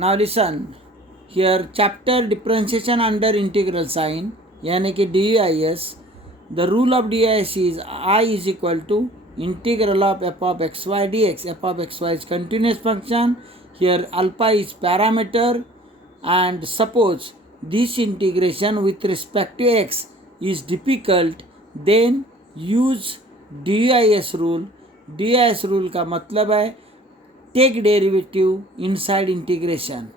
Now listen, here chapter differentiation under integral sign यानी कि DIS. The rule of DIS is I is equal to integral of f of xy dx. F of xy is continuous function. Here alpha is parameter, and suppose this integration with respect to x is difficult, then use DIS rule. DIS rule का मतलब है take derivative inside integration.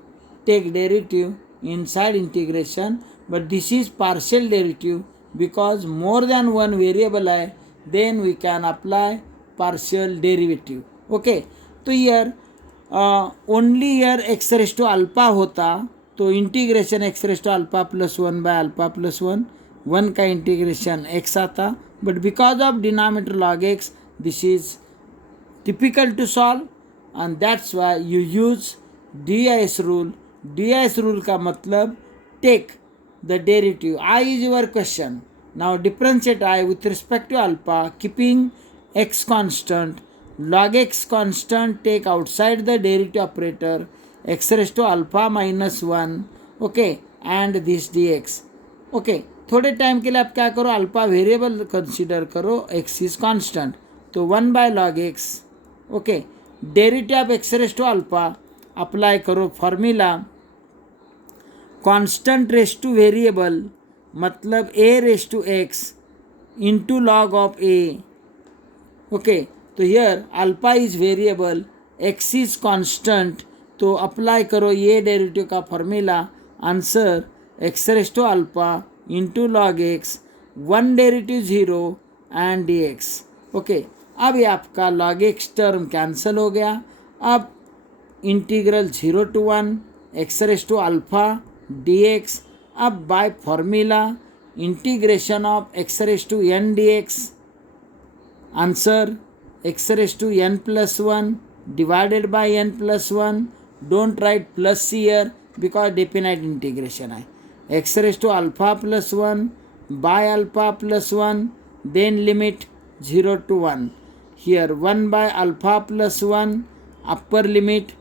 Take derivative inside integration, but this is partial derivative because more than one variable है, then we can apply partial derivative. Okay, तो here only here x raised to alpha होता तो integration x raised to alpha plus 1 by alpha plus 1 का integration x आता, but because of denominator log x this is difficult to solve, and that's why you use DIS rule. DIS rule का मतलब take the derivative. I is your question. Now differentiate I with respect to alpha, keeping x constant, log x constant, take outside the derivative operator, x raised to alpha minus 1, okay, and this dx. Okay, थोड़े time के लिए आप क्या करो, alpha variable consider करो, x is constant, तो 1 by log x. Okay, derivative of x raise to alpha apply करो formula, constant raise to variable मतलब a raise to x into log of a. Okay, तो here alpha is variable, x is constant, तो apply करो ये derivative का formula, answer x raise to alpha into log x, 1 derivative 0 and dx. Okay, अब ये आपका log x term cancel हो गया. अब integral 0 to 1 x raise to alpha dx. अब by formula integration of x raise to n dx, answer x raise to n plus 1 divided by n plus 1. Don't write plus here because definite integration है. x raise to alpha plus 1 by alpha plus 1, then limit 0 to 1. Here 1 by alpha plus 1, upper limit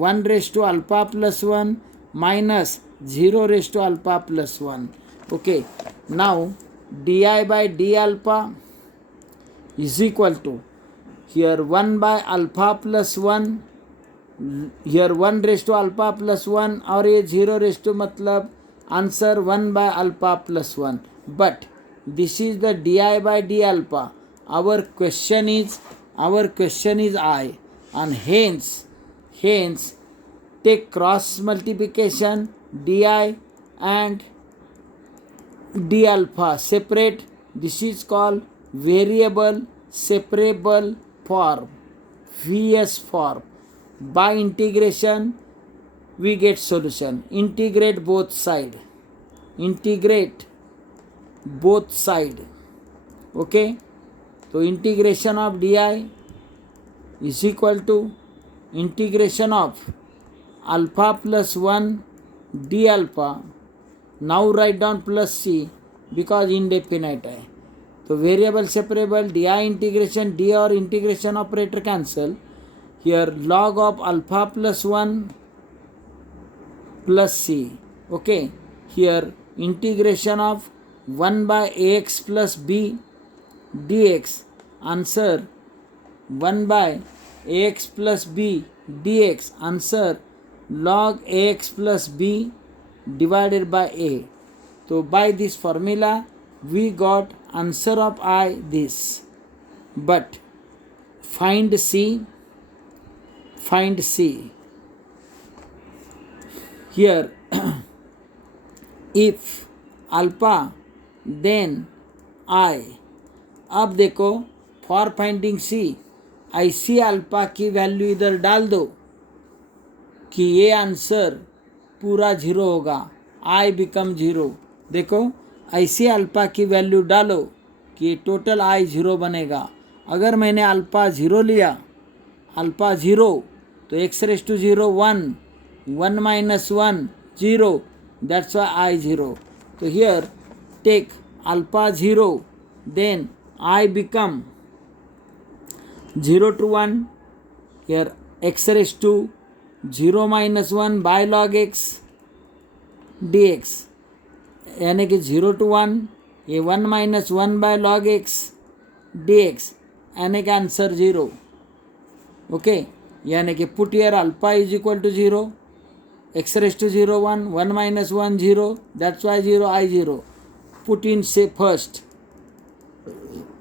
1 raised to alpha plus 1 minus 0 raised to alpha plus 1. Okay, now di by d alpha is equal to, here 1 by alpha plus 1, here 1 raised to alpha plus 1, और ये 0 raised to मतलब answer 1 by alpha plus 1. But this is the di by d alpha. Our question is I, and hence take cross multiplication di and d alpha separate. This is called variable separable form, VS form. By integration we get solution. Integrate both side. Okay, तो integration of D I is equal to integration of alpha plus 1 D alpha. Now write down plus C because indefinite है, तो variable separable D I integration D और integration operator cancel. Here log of alpha plus 1 plus C. Okay, here integration of 1 by ax plus b dx, answer 1 by ax plus b dx, answer log ax plus b divided by a. So by this formula we got answer of I this. But find C. Here if alpha then I. अब देखो for finding सी, ऐसी alpha की value इधर डाल दो कि ये answer पूरा 0 होगा, आई बिकम 0. देखो ऐसी अल्फा की वैल्यू डालो कि टोटल आई 0 बनेगा. अगर मैंने अल्फा 0 लिया, अल्फा 0, तो x raise to 0 1 minus 1 0, that's why I 0. तो here take alpha 0, then I become 0 to 1. Here x raised to 0 minus 1 by log x d x, यानी कि 0 to 1, ये 1 minus 1 by log x d x, यानी कि answer 0. Okay, यानी कि put here alpha is equal to 0, x raised to 0 1, 1 minus 1 0, that's why 0 I 0. Put in say first,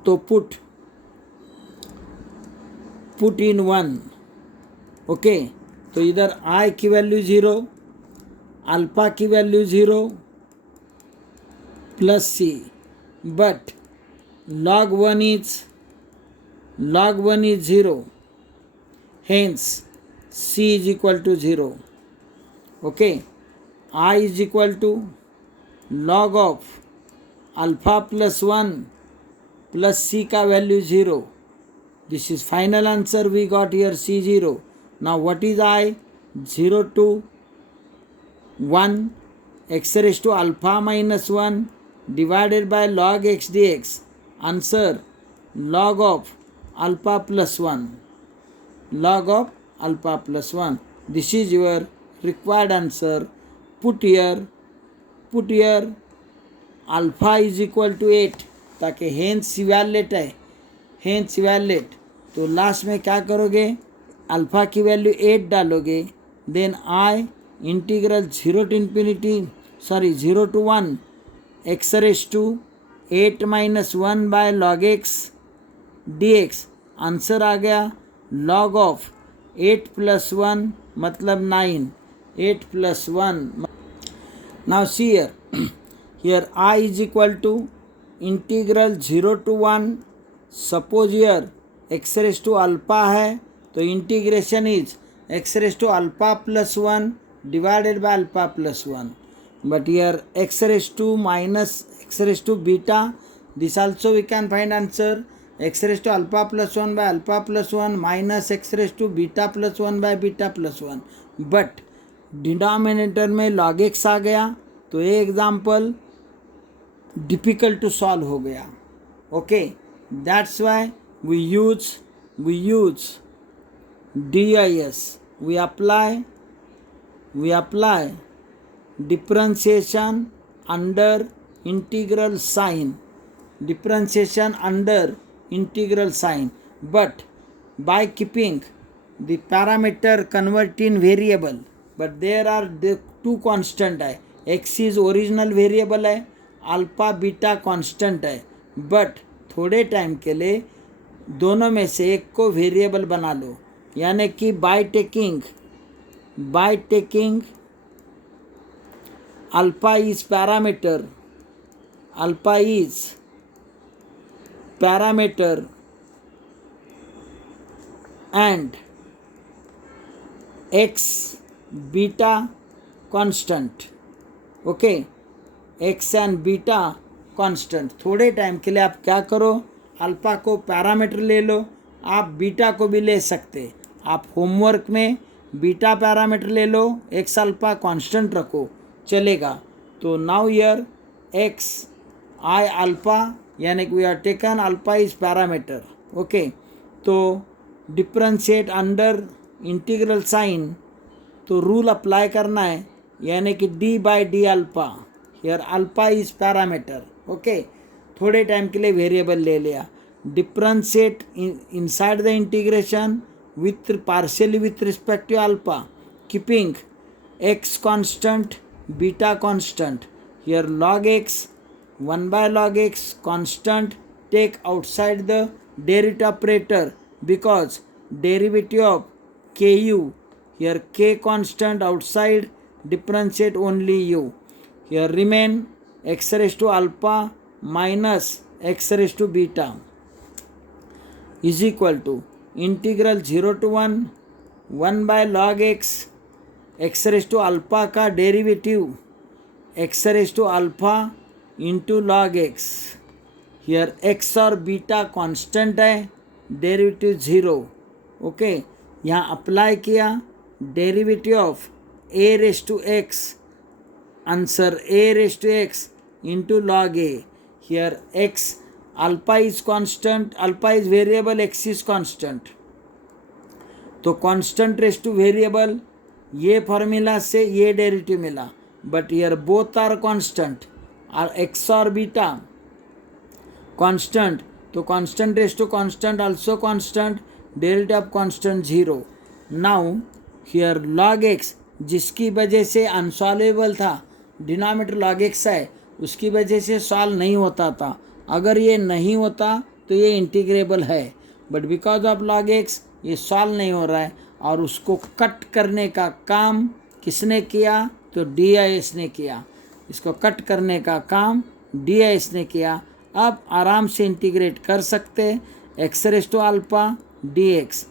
तो put in 1. Okay, तो इधर I की वैल्यू 0, अल्फा की value 0 plus c, but log 1 is 0, hence c is equal to 0. Okay, I is equal to log of alpha plus 1 plus c का value 0. This is final answer we got here, c 0. Now what is I? 0 to 1 x raised to alpha minus 1 divided by log x dx. Answer log of alpha plus 1. Log of alpha plus 1. This is your required answer. Put here alpha is equal to 8, ताकि hence evaluate है, hence evaluate. तो last में क्या करोगे, alpha की value 8 डालोगे, then I integral 0 to 1 x raised to 8 minus 1 by log x dx. Answer आ गया log of 8 plus 1 मतलब 9, 8 plus 1. Now see here, here I is equal to integral 0 to 1. Suppose here x raised to alpha है, तो integration is x raised to alpha plus 1 divided by alpha plus 1. But here x raised to minus x raised to beta, this also we can find answer. X raised to alpha plus 1 by alpha plus 1 minus x raised to beta plus 1 by beta plus 1. But denominator में log x आ गया, तो ये example difficult to solve हो गया. Okay, that's why we use DIS. We apply differentiation under integral sign. But by keeping the parameter convert in variable, but there are the two constant है, x is original variable है, alpha beta constant है. But थोड़े time के लिए दोनों में से एक को वेरिएबल बना लो, यानी कि by taking alpha is parameter and x beta constant. Okay, x and beta constant. थोड़े टाइम के लिए आप क्या करो, अल्फ़ा को पैरामीटर ले लो, आप बीटा को भी ले सकते. आप होमवर्क में बीटा पैरामीटर ले लो, एक्स अल्फ़ा कांस्टेंट रखो, चलेगा. तो now here x I alpha, यानी कि we are taken alpha is parameter. Okay, तो डिफ्रेंशिएट अंडर इंटीग्रल साइन, तो रूल अप्लाई करना है, यानी कि d by d alpha. Here alpha is parameter. Okay, थोड़े टाइम के लिए वेरिएबल ले लिया. Differentiate inside the integration with partially with respect to alpha, keeping x constant beta constant. Here log x 1 by log x constant, take outside the derivative operator because derivative of ku, here k constant outside, differentiate only u. Here remain x raised to alpha minus x raised to beta is equal to integral 0 to 1 by log x raised to alpha का derivative x raised to alpha into log x. Here x और beta constant है, derivative 0. Okay, यहाँ apply किया derivative of a raised to x, answer a raised to x into log a. Here x alpha is constant, alpha is variable, x is constant. तो constant raised to variable, ये formula से ये derivative मिला, but here both are constant, और x और beta constant, तो constant raise to constant also constant, derivative of constant 0. Now here log x, जिसकी वजह से अनसॉल्वेबल था, डिनोमिनेटर log x है, उसकी वजह से सॉल्व नहीं होता था. अगर ये नहीं होता तो ये इंटीग्रेबल है, but because of log x ये सॉल्व नहीं हो रहा है, और उसको कट करने का काम किसने किया, तो DIS ने किया. इसको कट करने का काम DIS ने किया. अब आराम से इंटीग्रेट कर सकते x raise to alpha dx,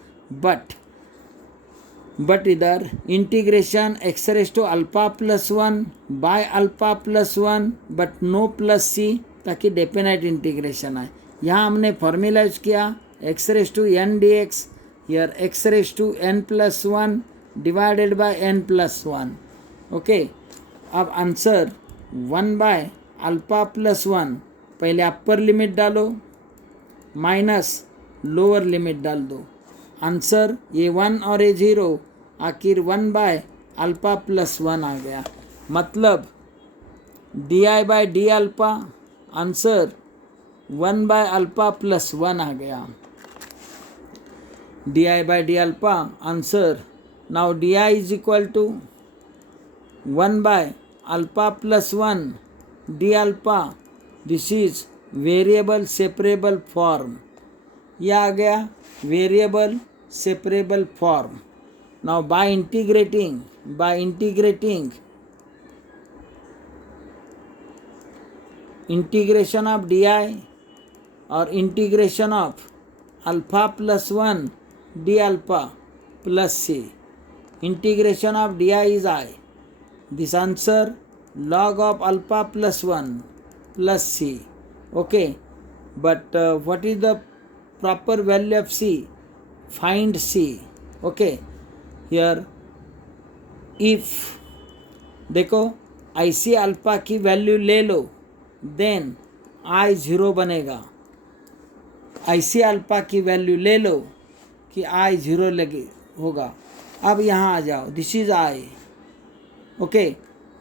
but इधर integration x raise to alpha plus 1 by alpha plus 1, but no plus C, ताकि डेफिनेट इंटीग्रेशन आए. यहाँ हमने फॉर्मूला यूज किया x raise to n dx, here x raise to n plus 1 divided by n plus 1. Okay, अब answer 1 by alpha plus 1, पहले upper limit डालो minus lower limit डाल दो. आंसर ये 1 और ये 0, आखिर 1 बाय अल्फा प्लस 1 आ गया. मतलब DI by d alpha, answer 1 by alpha plus 1 आ गया. DI by d alpha answer. Now DI is equal to 1 by alpha plus 1 D alpha. This is variable separable form. यह आ गया variable separable form. Now by integrating integration of DI और integration of alpha plus 1 D alpha plus c. Integration of DI is I. This answer log of alpha plus 1 plus c. Okay, but what is the proper value of c? Find c. Okay, here if देखो ऐसी alpha की value ले लो, then I 0 बनेगा. ऐसी alpha की value ले लो कि I 0 लगे होगा. अब यहाँ आ जाओ, दिस इज I. ओके,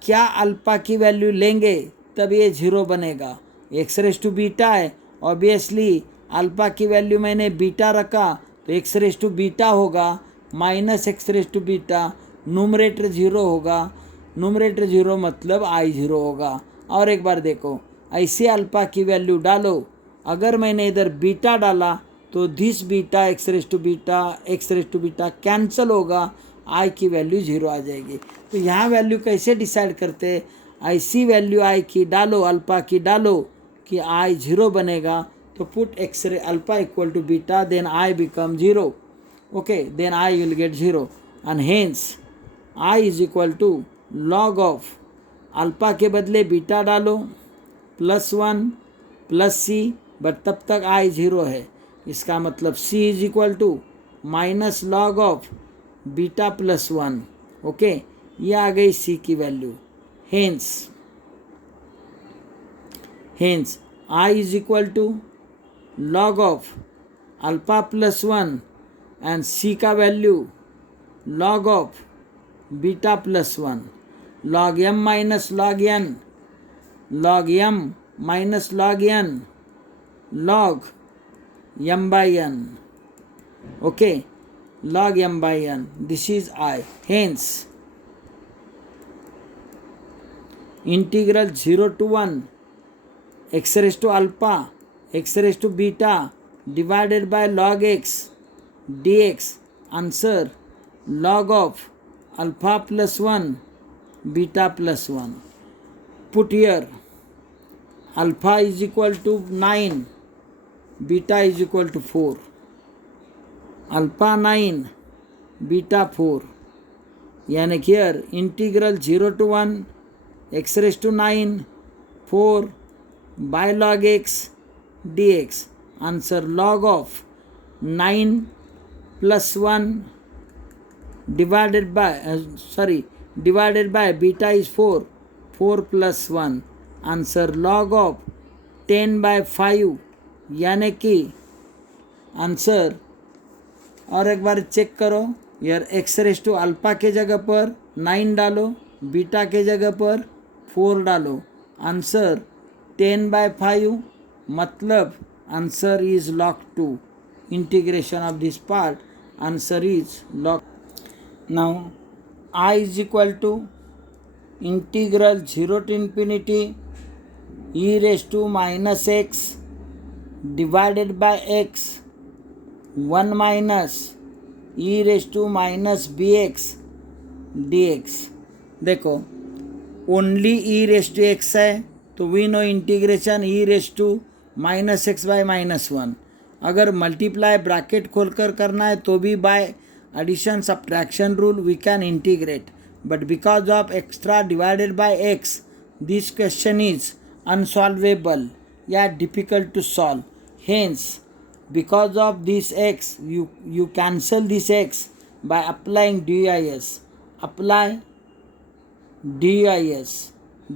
क्या अल्फा की वैल्यू लेंगे तब ये 0 बनेगा. एक्स रेस टू बीटा है, ऑब्वियसली अल्फा की वैल्यू मैंने बीटा रखा तो एक्स रेस टू बीटा होगा, minus x raise to beta, numerator 0 होगा. न्यूमरेटर 0 मतलब I 0 होगा. और एक बार देखो, ऐसे अल्फा की वैल्यू डालो, अगर मैंने इधर बीटा डाला तो this beta x raise to beta cancel होगा, I की वैल्यू 0 आ जाएगी. तो यहाँ वैल्यू कैसे डिसाइड करते हैं, ऐसी वैल्यू I की डालो, अल्फा की डालो कि I 0 बनेगा. तो put x ray alpha equal to beta, then I become 0. Okay, then I will get 0, and hence I is equal to log of alpha के बदले बीटा डालो प्लस 1 प्लस सी, बट तब तक I 0 है. इसका मतलब C is equal to minus log of beta plus 1. Okay, ये आ गई C की value. Hence I is equal to log of alpha plus 1 and C का value log of beta plus 1. Log m minus log n, log m minus log n, log m by n. Okay, log m by n, this is I. Hence integral 0 to 1 x raised to alpha x raised to beta divided by log x dx. Answer log of alpha plus 1 beta plus 1. Put here alpha is equal to 9, beta is equal to 4. Alpha 9 beta 4, यानी कि here integral 0 to 1 x raise to 9 4 by log x dx. Answer log of 9 plus 1 divided by beta is 4 plus 1. Answer log of 10 by 5, यानी कि answer, और एक बार check करो, यार x raise to alpha के जगह पर 9 डालो, बीटा के जगह पर 4 डालो, आंसर 10/5, मतलब answer is log 2. Integration of this part, answer is log. Now I is equal to integral 0 to infinity e raised to minus x divided by x 1 minus e raised to minus bx dx. देखो only E raise to X है तो we know integration E raise to minus X by -1. अगर multiply bracket खोलकर करना है तो भी by addition subtraction rule we can integrate, but because of extra divided by X this question is unsolvable या difficult to solve. Hence because of this x you cancel this x by applying dis. Apply dis,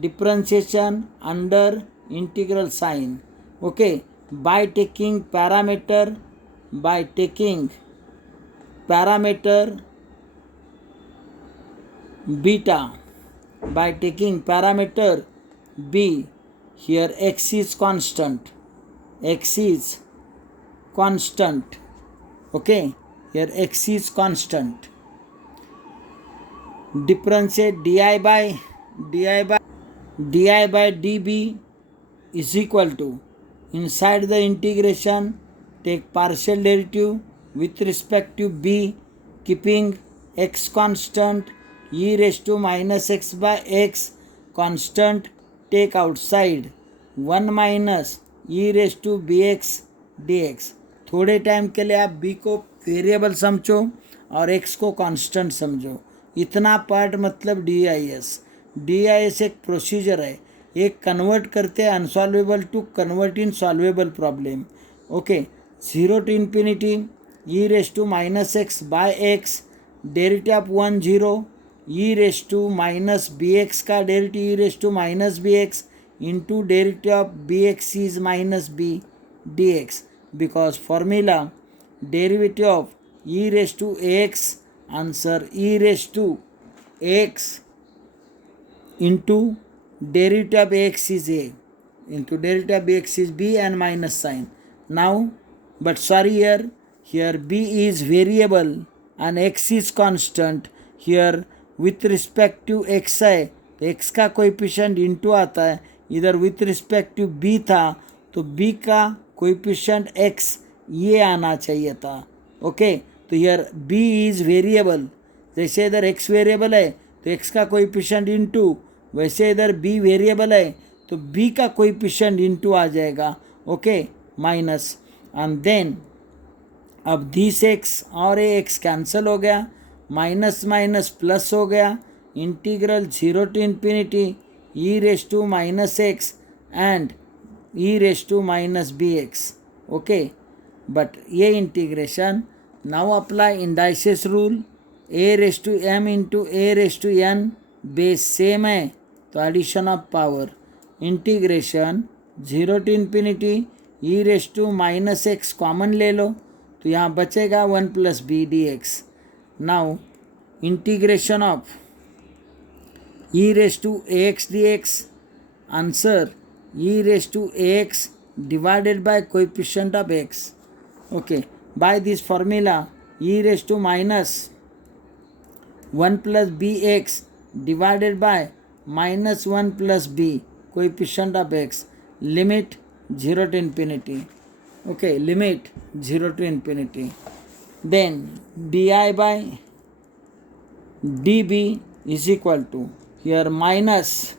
differentiation under integral sign. Okay, by taking parameter beta, by taking parameter b, here x is constant, okay, here x is constant. Differentiate di by db is equal to, inside the integration take partial derivative with respect to b, keeping x constant, e raised to minus x by x constant, take outside 1 minus e raised to bx dx. थोड़े time के लिए आप b को variable समझो और x को constant समझो. इतना पार्ट मतलब DIS एक प्रोसीजर है, एक कन्वर्ट करते हैं unsolvable to convert in solvable problem. Okay, 0 to infinity e raised to minus x by x, derivative of 1 0, e raised to minus bx का derivative e raised to minus bx into derivative of bx is minus b dx. Because formula derivative of e raised to ax, answer e raised to x into derivative of x is a, into derivative of x is b and minus sign. Now but sorry, here b is variable and x is constant. Here with respect to x है तो x का coefficient into आता है, इधर with respect to b था तो b का coefficient x ये आना चाहिए था. ओके, तो हियर b इज़ वेरिएबल, जैसे इधर x वेरिएबल है तो x का कोएफिशिएंट इंटू, वैसे इधर b वेरिएबल है तो b का कोएफिशिएंट इंटू आ जाएगा. ओके, माइनस एंड देन अब दिस x और ये x कैंसिल हो गया, माइनस माइनस प्लस हो गया, integral 0 to infinity e raised to minus x and e raised to minus bx. okay, but ये integration now apply indices rule, a raised to m into a raised to n base same है तो addition of power, integration 0 to infinity e raised to minus x common ले लो तो यहाँ बचेगा 1 plus b dx. Now integration of e raised to ax dx, answer e raised to ax divided by coefficient of x. Okay, by this formula e raised to minus 1 plus bx divided by minus 1 plus b coefficient of x, limit 0 to infinity. Okay, limit 0 to infinity. Then di by db is equal to, here minus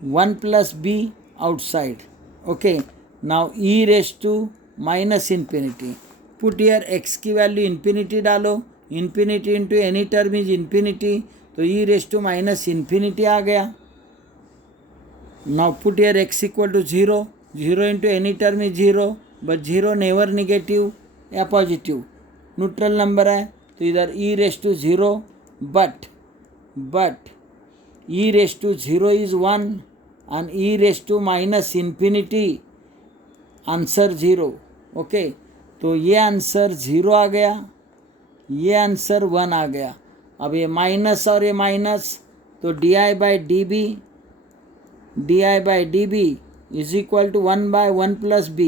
1 plus b outside. Okay, now e raised to minus infinity, put here x की value infinity डालो, infinity into any term is infinity तो e raised to minus infinity आ गया. now put here x equal to 0, 0 into any term is 0 but 0 never negative या positive, neutral number है तो इधर e raised to 0 but e raised to 0 is 1 and e raised to minus infinity answer 0. Okay, तो ये answer 0 आ गया. ये answer 1 आ गया। अब ये माइनस और ये माइनस, तो di/db is equal to 1/1 plus b.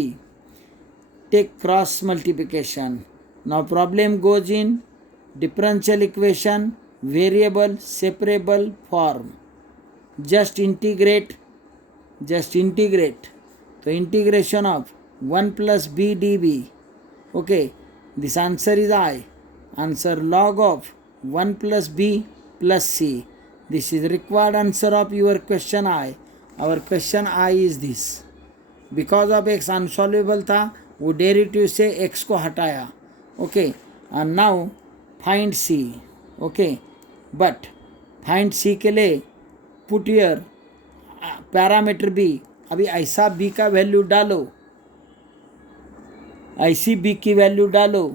Take cross multiplication. Now problem goes in differential equation variable separable form. Just integrate. So integration of 1 plus b db. Okay, this answer is I. Answer log of 1 plus b plus c. This is required answer of your question I. Our question I is this. Because of X unsolvable था, वो derivative से X को हटाया. Okay, and now find C. Okay, but find C के लिए put your parameter B. अभी ऐसा B का वैल्यू डालो, ऐसी बी की वैल्यू डालो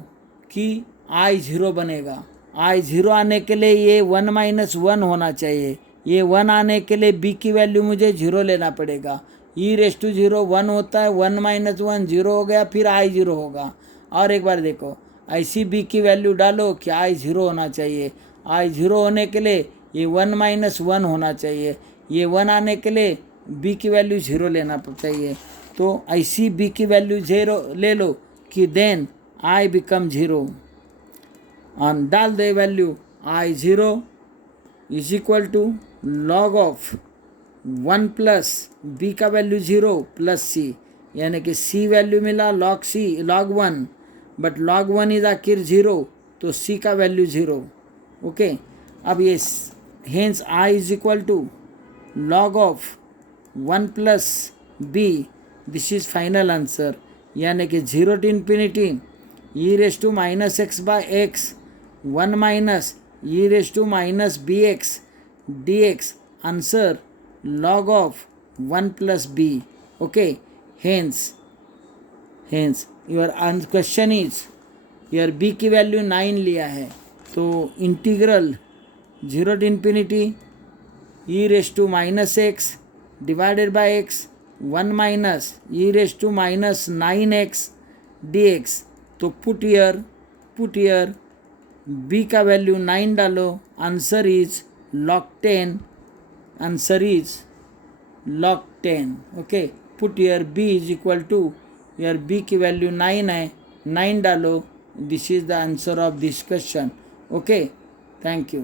कि आई 0 बनेगा. आई 0 आने के लिए ये 1 - 1 होना चाहिए. ये 1 आने के लिए बी की वैल्यू मुझे 0 लेना पड़ेगा. e⁻0 1 होता है, 1 - 1 0 हो गया, फिर आई 0 होगा. और एक बार देखो, ऐसी बी की वैल्यू डालो कि आई 0 होना चाहिए. आई 0 होने के लिए ये 1 - 1 होना चाहिए. ये 1 आने के लिए बी की वैल्यू 0 लेना चाहिए. तो ऐसी बी की वैल्यू 0 ले लो कि देन आई बिकम 0. और डाल दे value I 0 is equal to log of 1 plus b का वैल्यू 0 प्लस सी, यानी कि सी वैल्यू मिला लॉग 1, बट लॉग 1 इज आखिर 0, तो सी का वैल्यू 0. ओके, अब ये hence I is equal to log of 1 plus b. This is final answer, यानी कि 0 to infinity e⁻x/x 1 minus e⁻bx dx. Answer log of 1 plus b. Okay, hence your question is, your b की value 9 लिया है, तो integral 0 to infinity e⁻x divided by x 1 minus e⁻9x dx. तो put here b का value 9 डालो. Answer is log 10. Answer is log 10. Okay, put here b is equal to, here b की value 9 है, 9 डालो. This is the answer of this question. Okay, thank you.